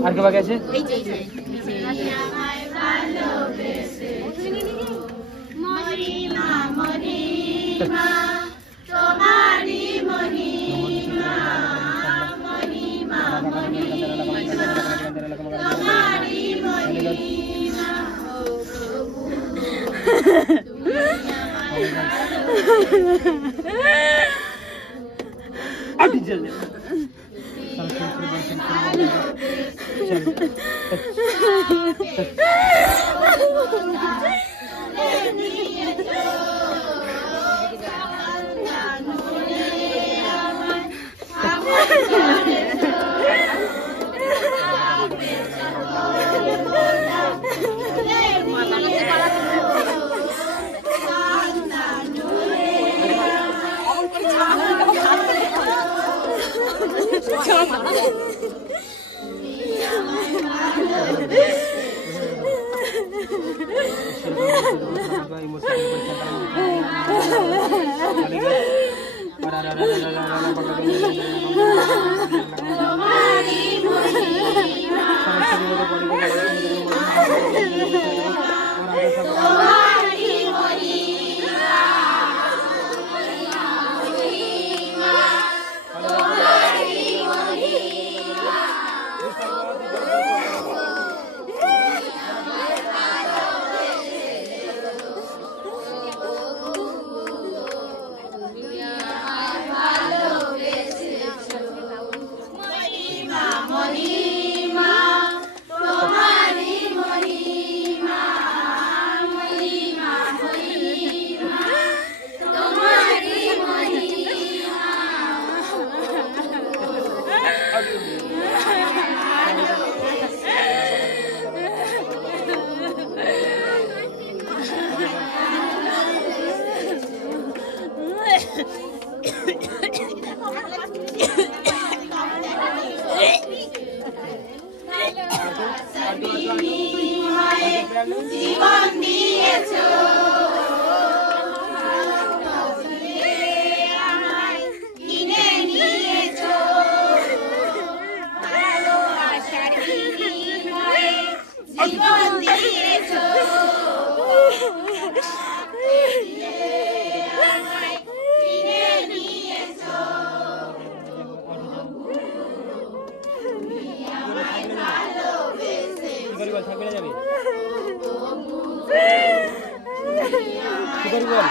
আর কে বাকি আছে? अभी चल জীবন দিয়েছো আমায় কিনে নিয়েছো ভালোবাসার বিনিময়ে জীবন দিয়েছো আমায় কিনে নিয়েছো তুমি আমায় ভালোবেসেছো থাকবে যাবে কি করবি বল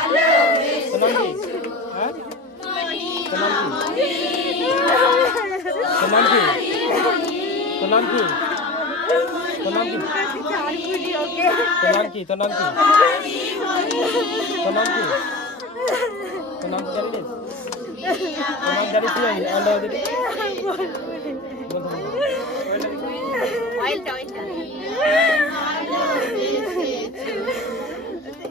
তোর নাম কি তোর নাম কি তোর নাম কি তোর নাম কি তোর নাম কি তোর নাম কি তোর নাম কি তোর নাম জানিস তোর নাম জানিস কি আন্ডা দিবি ওয়েলটা ওয়েলটা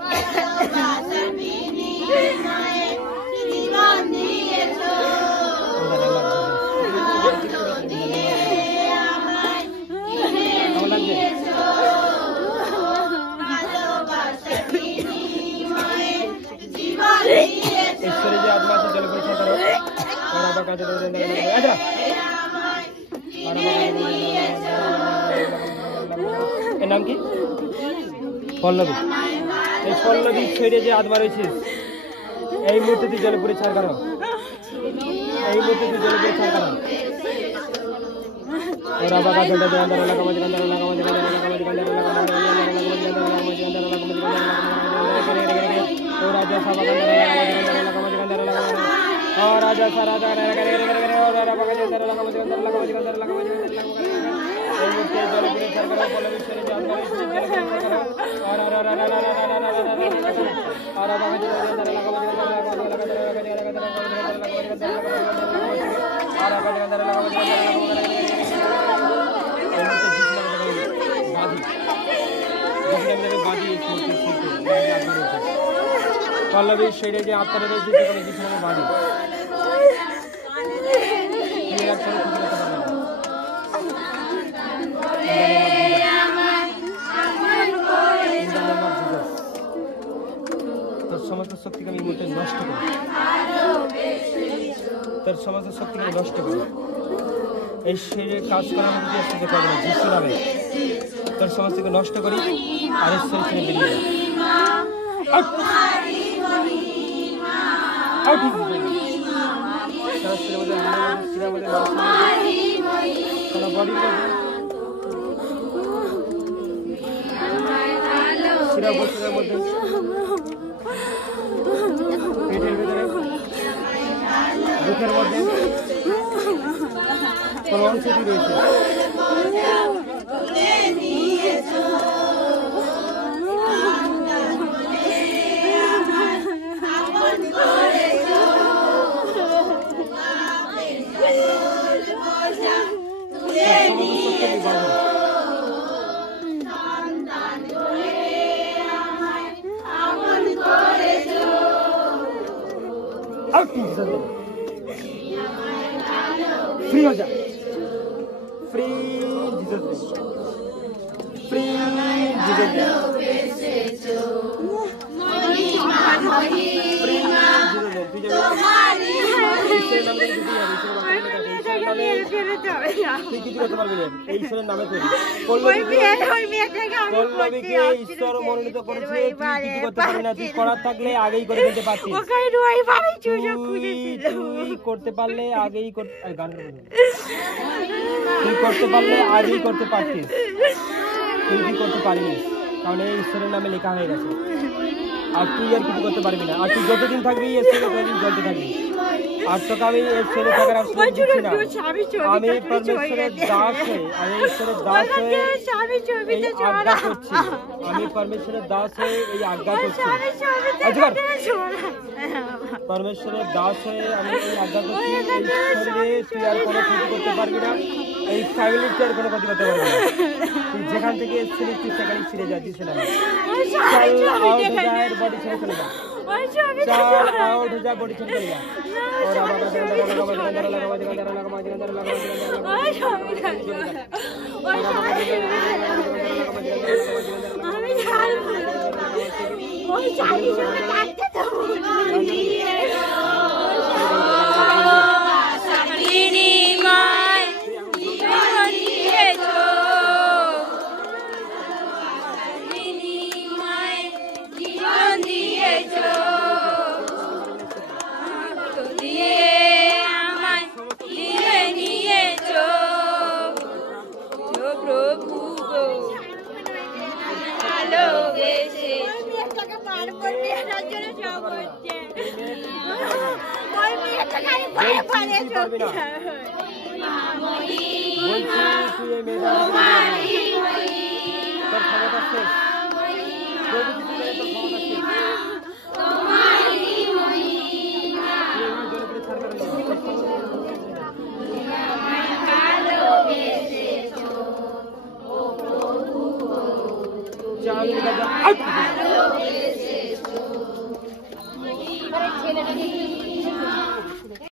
ভালোবাসার বিনিময়ে জীবন দিয়েছো দিয়ে আমায় কিনে নিয়েছো ভালোবাসার বিনিময়ে জীবন দিয়েছো ঈশ্বরে যে আত্মা আছে জল পরীক্ষা করো আর আবার কাজে আচ্ছা এর নাম কি পল্লবী এই পল্লবী ছেড়ে যে আত্মা রয়েছে এই মুহূর্তে তুই জলে পরীক্ষা করো এই মুহূর্তে তুই জলে পরীক্ষা করো और अब का चलता है अंदर लगा मत अंदर लगा मत अंदर लगा मत अंदर लगा मत और राजा साहब अंदर लगा मत और राजा सारा और अब का अंदर लगा मत अंदर लगा मत अंदर लगा मत মুহূর্তে জলপুরে সরকার পল্লবী ছেড়ে যে আপনার পল্লবী ছেড়ে যে আপনারা রয়েছে বাড়ি তোর সমস্ত শক্তিকে আমি মুহূর্তে নষ্ট করি, তোর সমস্ত শক্তিকে আমি নষ্ট করি। এই শরীরে কাজ করার মধ্যে দিয়ে আসতে পারবে না, যিশু নামে তোর সমস্তকে নষ্ট করি আর এই শরীর থেকে বেরিয়ে যায়। পেটের ভিতরে বুকের মধ্যে কোন অংশটি রয়েছে फ्री हो जा, फ्री जीसस फ्री जीसस ঈশ্বর মনোনীত করেছে, তুই করার থাকলে আগেই করে দিতে পারতিস, তুই করতে পারলে আগেই তুই করতে পারলে আগেই করতে পারতিস, তুই কি করতে পারিনি, কারণ এই ঈশ্বরের নামে লেখা হয়ে গেছে। আর তুই আর কিছু করতে পারবি না, আর তুই যতদিন থাকবি এর ছেলে ততদিন চলতে থাকবি। আর তোকে আমি এর ছেলে থাকার আর সুযোগ দিচ্ছি না। আমি পরমেশ্বরের দাস হয়ে, আমি ঈশ্বরের দাস হয়ে এই আজ্ঞা করছি, আমি পরমেশ্বরের দাস হয়ে এই আজ্ঞা করছি, পরমেশ্বরের দাস হয়ে আমি এই আজ্ঞা করছি। এই শরীরে তুই আর কোনো ক্ষতি করতে পারবি না, এই ফ্যামিলির তুই আর কোনো ক্ষতি করতে পারবি না। তুই যেখান থেকে এসেছিলি তুই সেখানেই ছিঁড়ে যাচ্ছিস না, বডি ছেড়ে চলে যা, चल आउट हो जा, बॉडी चेंज कर लिया और अब लगा